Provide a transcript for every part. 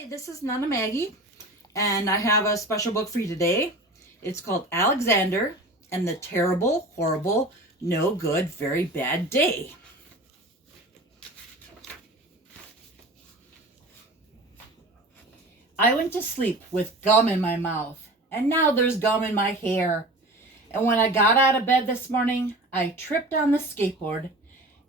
Hi, this is Nana Maggie, and I have a special book for you today. It's called Alexander and the Terrible, Horrible, No Good, Very Bad Day. I went to sleep with gum in my mouth, and now there's gum in my hair. And when I got out of bed this morning, I tripped on the skateboard,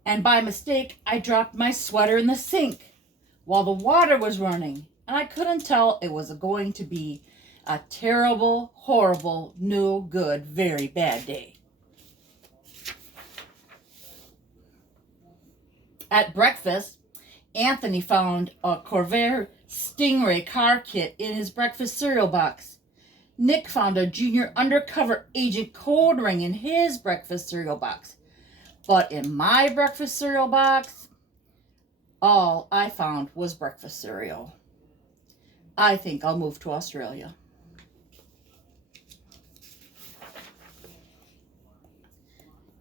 and by mistake, I dropped my sweater in the sink while the water was running, and I couldn't tell it was going to be a terrible, horrible, no good, very bad day. At breakfast, Anthony found a Corvair Stingray car kit in his breakfast cereal box. Nick found a junior undercover agent code ring in his breakfast cereal box. But in my breakfast cereal box, all I found was breakfast cereal. I think I'll move to Australia.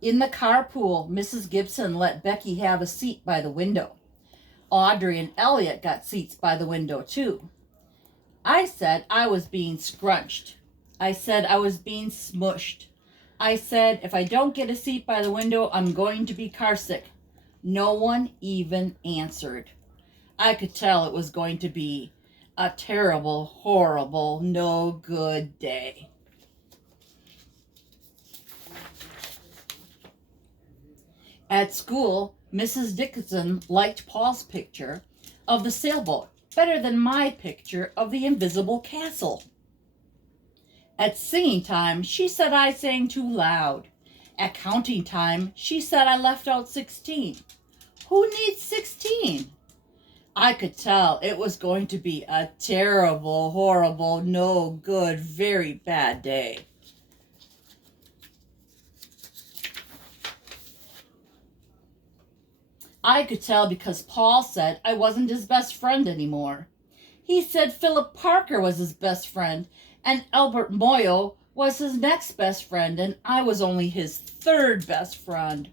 In the carpool, Mrs. Gibson let Becky have a seat by the window. Audrey and Elliot got seats by the window too. I said I was being scrunched. I said I was being smushed. I said if I don't get a seat by the window, I'm going to be carsick. No one even answered. I could tell it was going to be a terrible, horrible, no good day. At school, Mrs. Dickinson liked Paul's picture of the sailboat better than my picture of the invisible castle. At singing time, she said I sang too loud. At counting time, she said I left out 16. Who needs 16? I could tell it was going to be a terrible, horrible, no good, very bad day. I could tell because Paul said I wasn't his best friend anymore. He said Philip Parker was his best friend, and Albert Moyo was his next best friend, and I was only his third best friend.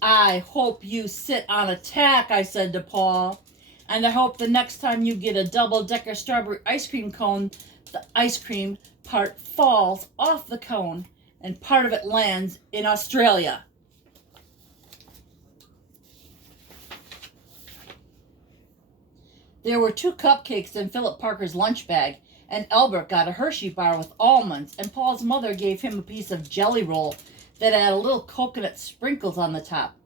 I hope you sit on a tack, I said to Paul, and I hope the next time you get a double-decker strawberry ice cream cone, the ice cream part falls off the cone and part of it lands in Australia. There were 2 cupcakes in Philip Parker's lunch bag, and Albert got a Hershey bar with almonds, and Paul's mother gave him a piece of jelly roll that had a little coconut sprinkles on the top.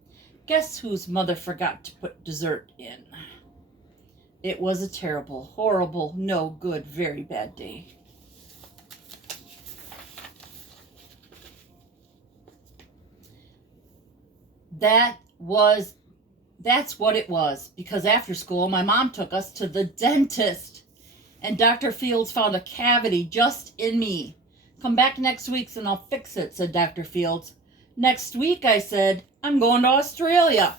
Guess whose mother forgot to put dessert in? It was a terrible, horrible, no good, very bad day. That's what it was, because after school, my mom took us to the dentist, and Dr. Fields found a cavity just in me. Come back next week and I'll fix it, said Dr. Fields. Next week, I said, I'm going to Australia.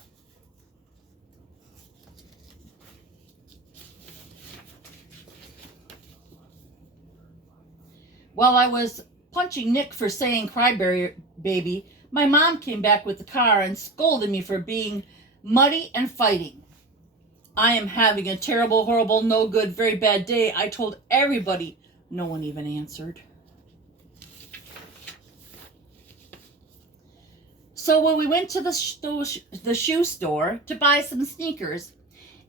While I was punching Nick for saying cryberry baby, my mom came back with the car and scolded me for being muddy and fighting. I am having a terrible, horrible, no good, very bad day. I told everybody. No one even answered. So when we went to the shoe store to buy some sneakers,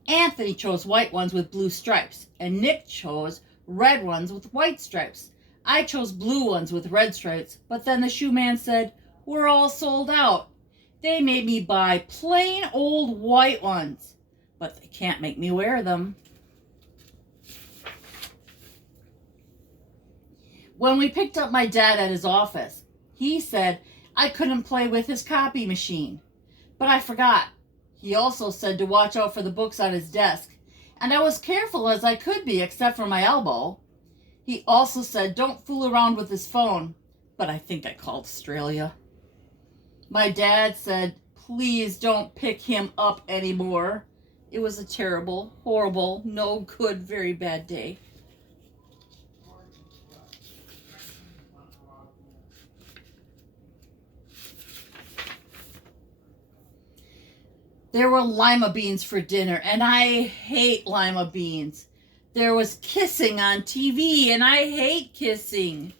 Anthony chose white ones with blue stripes, and Nick chose red ones with white stripes. I chose blue ones with red stripes, but then the shoe man said, we're all sold out. They made me buy plain old white ones, but they can't make me wear them. When we picked up my dad at his office, he said I couldn't play with his copy machine, but I forgot. He also said to watch out for the books on his desk, and I was careful as I could be except for my elbow. He also said don't fool around with his phone, but I think I called Australia. My dad said, please don't pick him up anymore. It was a terrible, horrible, no good, very bad day. There were lima beans for dinner, and I hate lima beans. There was kissing on TV, and I hate kissing.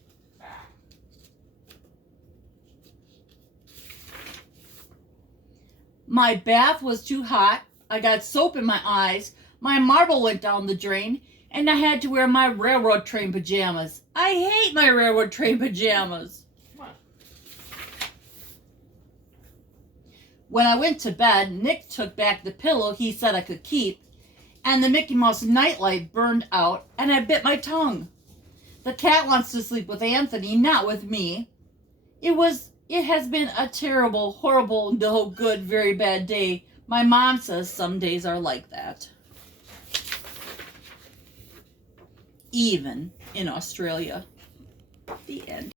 My bath was too hot. I got soap in my eyes. My marble went down the drain, and I had to wear my railroad train pajamas. I hate my railroad train pajamas. When I went to bed, Nick took back the pillow he said I could keep, and the Mickey Mouse nightlight burned out, and I bit my tongue. The cat wants to sleep with Anthony, not with me. It has been a terrible, horrible, no good, very bad day. My mom says some days are like that. Even in Australia. The end.